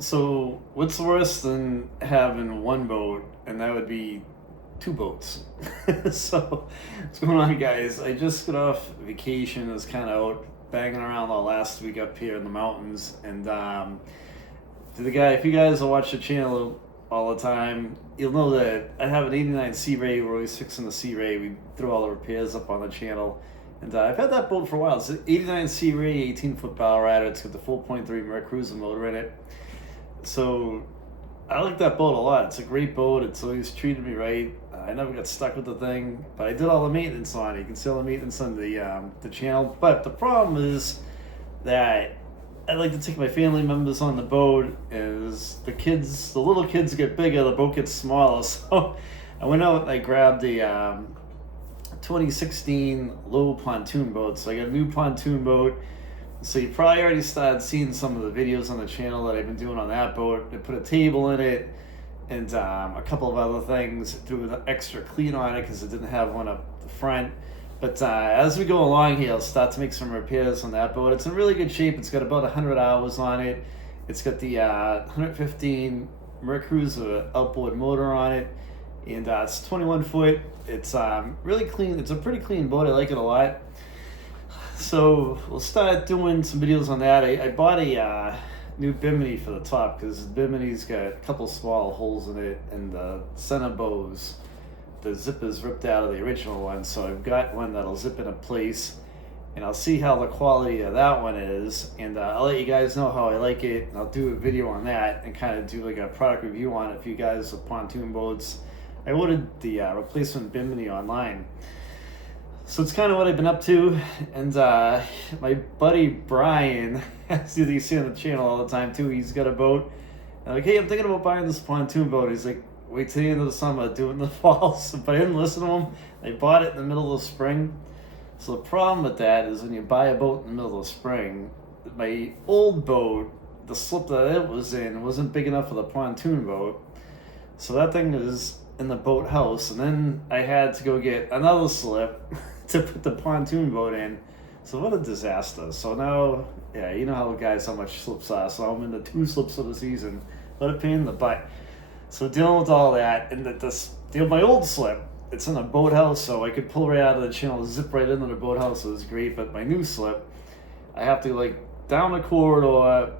So, what's worse than having one boat, and that would be two boats? So, what's going on, guys? I just got off vacation. I was kind of out banging around all last week up here in the mountains, and to the guy, if you guys watch the channel all the time, you'll know that I have an '89 Searay. We're always fixing the Searay. We throw all the repairs up on the channel. And I've had that boat for a while. It's an '89 Searay 18-foot bow rider. It's got the 4.3 Merc Cruiser motor in it. So I like that boat a lot. It's a great boat. It's always treated me right. I never got stuck with the thing, but I did all the maintenance on it. You can see all the maintenance on the channel. But the problem is that I like to take my family members on the boat. As the little kids get bigger, the boat gets smaller. So I went out and I grabbed a 2016 low pontoon boat. So I got a new pontoon boat. So you probably already started seeing some of the videos on the channel that I've been doing on that boat. I put a table in it and a couple of other things. Threw an extra clean on it because it didn't have one up the front. But as we go along here, I'll start to make some repairs on that boat. It's in really good shape. It's got about 100 hours on it. It's got the 115 Merc Cruiser outboard motor on it. And it's 21 foot. It's really clean. It's a pretty clean boat. I like it a lot. So we'll start doing some videos on that. I bought a new bimini for the top because the bimini's got a couple small holes in it, and the center bows, the zip is ripped out of the original one. So I've got one that'll zip into place, and I'll see how the quality of that one is, and I'll let you guys know how I like it, and I'll do a video on that and kind of do like a product review on it for you guys with pontoon boats. I ordered the replacement bimini online. So it's kind of what I've been up to, and my buddy Brian, as you see on the channel all the time too, he's got a boat. I'm like, hey, I'm thinking about buying this pontoon boat. He's like, wait till the end of the summer, do it in the fall. So, but I didn't listen to him. I bought it in the middle of the spring. So the problem with that is when you buy a boat in the middle of the spring, my old boat, the slip that it was in wasn't big enough for the pontoon boat. So that thing is in the boathouse, and then I had to go get another slip to put the pontoon boat in. So what a disaster. So now, yeah, you know how much slips are. So I'm in the 2 slips of the season. What a pain in the butt. So dealing with all that, and my old slip, it's in a boathouse, so I could pull right out of the channel, zip right into the boathouse. So it was great. But my new slip, I have to like down a corridor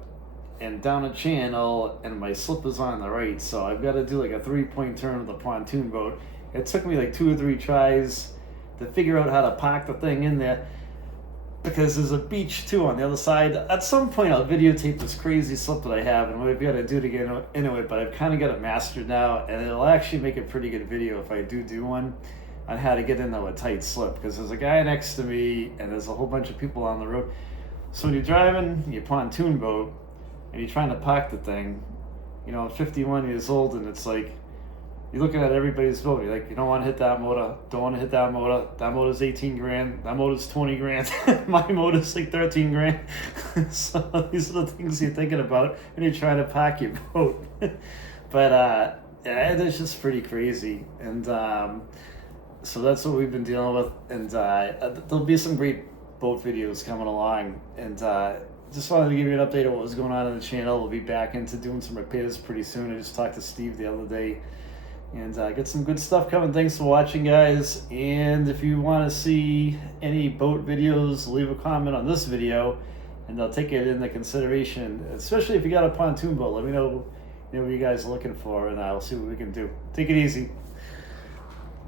and down a channel, and my slip is on the right. So I've got to do like a 3-point turn of the pontoon boat. It took me like 2 or 3 tries to figure out how to park the thing in there, because there's a beach too on the other side. At some point I'll videotape this crazy slip that I have and what I've got to do to get into it, but I've kind of got it mastered now, and it'll actually make a pretty good video if I do one on how to get into a tight slip, because there's a guy next to me and there's a whole bunch of people on the road. So when you're driving your pontoon boat and you're trying to park the thing, I'm 51 years old, and it's like you're looking at everybody's boat. You're like, you don't want to hit that motor. Don't want to hit that motor. That motor's 18 grand. That motor's 20 grand. My motor's like 13 grand. So these are the things you're thinking about when you're trying to pack your boat. But yeah, it's just pretty crazy. And so that's what we've been dealing with. And there'll be some great boat videos coming along. And just wanted to give you an update of what was going on the channel. We'll be back into doing some repairs pretty soon. I just talked to Steve the other day. And get some good stuff coming. Thanks for watching, guys. And if you want to see any boat videos, leave a comment on this video, and I'll take it into consideration. Especially if you got a pontoon boat, let me know, what you guys are looking for, and I'll see what we can do. Take it easy.